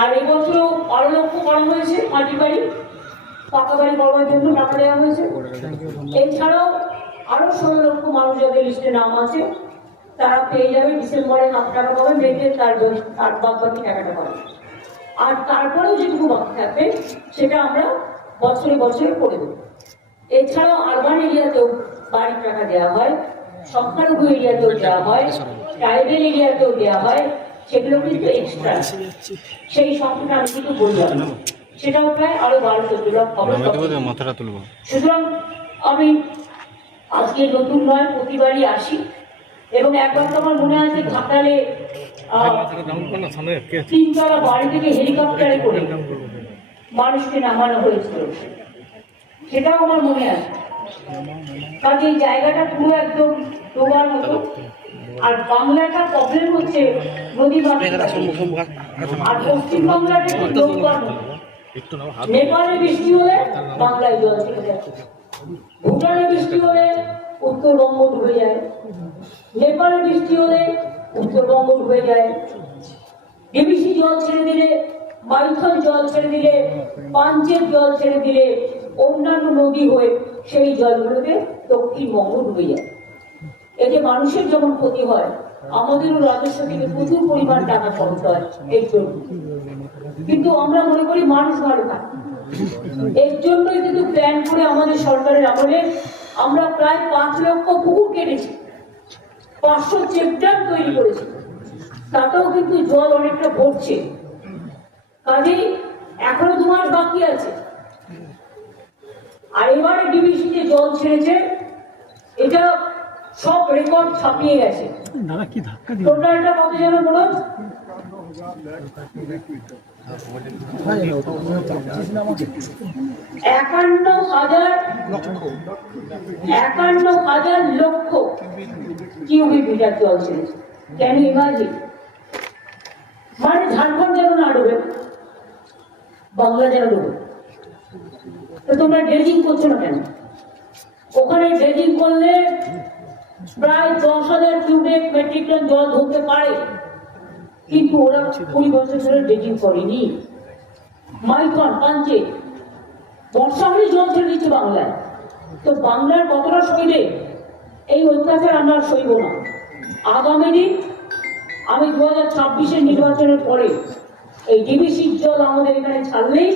আর এবছর আরো লক্ষ্য করা হয়েছে মাটির বাড়ি পাকা বাড়ি করবার জন্য টাকা দেওয়া হয়েছে। এছাড়াও আরো 16 লক্ষ মানুষ যাদের লিস্টে নাম আছে তারা পেয়ে যাবে ডিসেম্বরে 1,000 টাকা পাবে, মেয়েদের তার বাদ বাকি টাকাটা পাবে। আর তারপরেও যেটুকু বাকি থাকবে সেটা আমরা বছরে বছরে করে দেবো। এছাড়াও আরবান এরিয়াতেও বাড়ির টাকা দেওয়া হয়, সংখ্যালঘু এরিয়াতেও দেওয়া হয়, ট্রাইবেল এরিয়াতেও দেওয়া হয়, সেগুলো কিন্তু এক্সট্রা। সেই সংখ্যাটা আমি কিন্তু বললাম, সেটাও প্রায় আরো 12-14 লাখ হবে। সুতরাং আমি আজকে নতুন নয়, প্রতিবারই আসি এবং একবার তো আমার মনে আছে ঘাটালে 3তলা বাড়ি থেকে হেলিকপ্টারে করে মানুষকে নামানো হয়েছিল, সেটাও আমার মনে আছে। কারণ এই জায়গাটা পুরো একদম ডোবার মতো। আর বাংলাটা প্রবলেম হচ্ছে নদী আর পশ্চিম বাংলাটা একটু ডোবার মতো। নেপালে বৃষ্টি হলে বাংলায় জল চলে যায়, ভুটানে বৃষ্টি হলে উত্তরবঙ্গ ডুবে যায়, নেপালে বৃষ্টি হলে উত্তরবঙ্গ ডুবে যায়। ডিবিসি জল ছেড়ে দিলে, মাইথন জল ছেড়ে দিলে, পাঞ্চের জল ছেড়ে দিলে অন্যান্য নদী হয়ে সেই জলগুলোতে দক্ষিণবঙ্গ ডুবে যায়। এতে মানুষের যেমন ক্ষতি হয়, আমাদেরও রাজস্ব থেকে প্রচুর পরিমাণ টাকা খরচ হয় এর জন্য। কিন্তু আমরা মনে করি মানুষ ভালো থাকে, এর জন্যই কিন্তু প্ল্যান করে আমাদের সরকারের আমলে আমরা প্রায় 5 লক্ষ পুকুর কেটেছি, 500 চেকড্যাম তৈরি করেছি, তাতেও কিন্তু জল অনেকটা ভরছে। কাজেই এখনো 2 মাস বাকি আছে। আর এবারে ডিবিসি যে জল ছেড়েছে এটা সব রেকর্ড ছাপিয়ে গেছে। টোটালটা কত যেন বলো? 51,000 লক্ষ কিউবিক মিটার জল ছেড়েছে। Can you imagine? মানে ঝাড়খণ্ড যেন না ডুবে, বাংলা যেন ডুবে। তো তোমরা ড্রেজিং করছো না কেন? ওখানে ড্রেজিং করলে প্রায় 10,000 কিউবিক মেট্রিক টন জল ধরতে পারে, কিন্তু ওরা 20 বছর ধরে ড্রেজিং করেনি। মাইথন, পাঞ্চে বর্ষা হলে জল ছেড়ে দিচ্ছে বাংলায়। তো বাংলার কতটা সইবে? এই অত্যাচার আমরা সইব না। আগামী দিন আমি 2026-এর নির্বাচনের পরে এই ডিবিসির জল আমাদের এখানে ছাড়লেই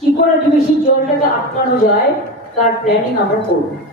কি করে ডিবিসির জলটাকে আটকানো যায় তার প্ল্যানিং আমরা করব।